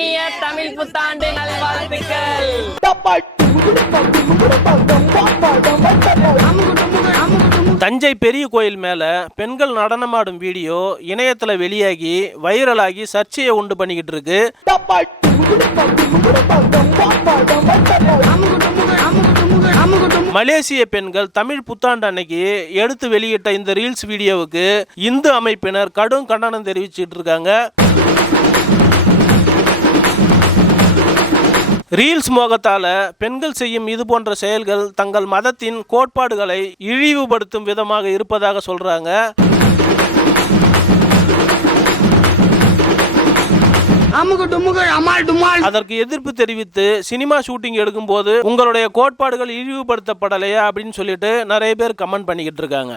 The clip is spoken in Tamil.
இனிய தமிழ் புத்தாண்டு நல்வாழ்த்துக்கள். தஞ்சை பெரிய கோயில் மேல பெண்கள் நடனமாடும் வீடியோ இணையத்துல வெளியாகி வைரலாகி சர்ச்சையை உண்டு பண்ணிக்கிட்டு இருக்கு. மலேசிய பெண்கள் தமிழ் புத்தாண்டு அன்னைக்கு எடுத்து வெளியிட்ட இந்த ரீல்ஸ் வீடியோவுக்கு இந்து அமைப்பினர் கடும் கண்டனம் தெரிவிச்சிட்டு இருக்காங்க. ரீல்ஸ் மோகத்தால பெண்கள் செய்யும் இது போன்ற செயல்கள் தங்கள் மதத்தின் கோட்பாடுகளை இழிவுபடுத்தும் விதமாக இருப்பதாக டுமால். அதற்கு எதிர்ப்பு தெரிவித்து சினிமா ஷூட்டிங் எடுக்கும்போது உங்களுடைய கோட்பாடுகள் இழிவுபடுத்தப்படலையா அப்படின்னு சொல்லிட்டு நிறைய பேர் கமெண்ட் பண்ணிக்கிட்டு இருக்காங்க.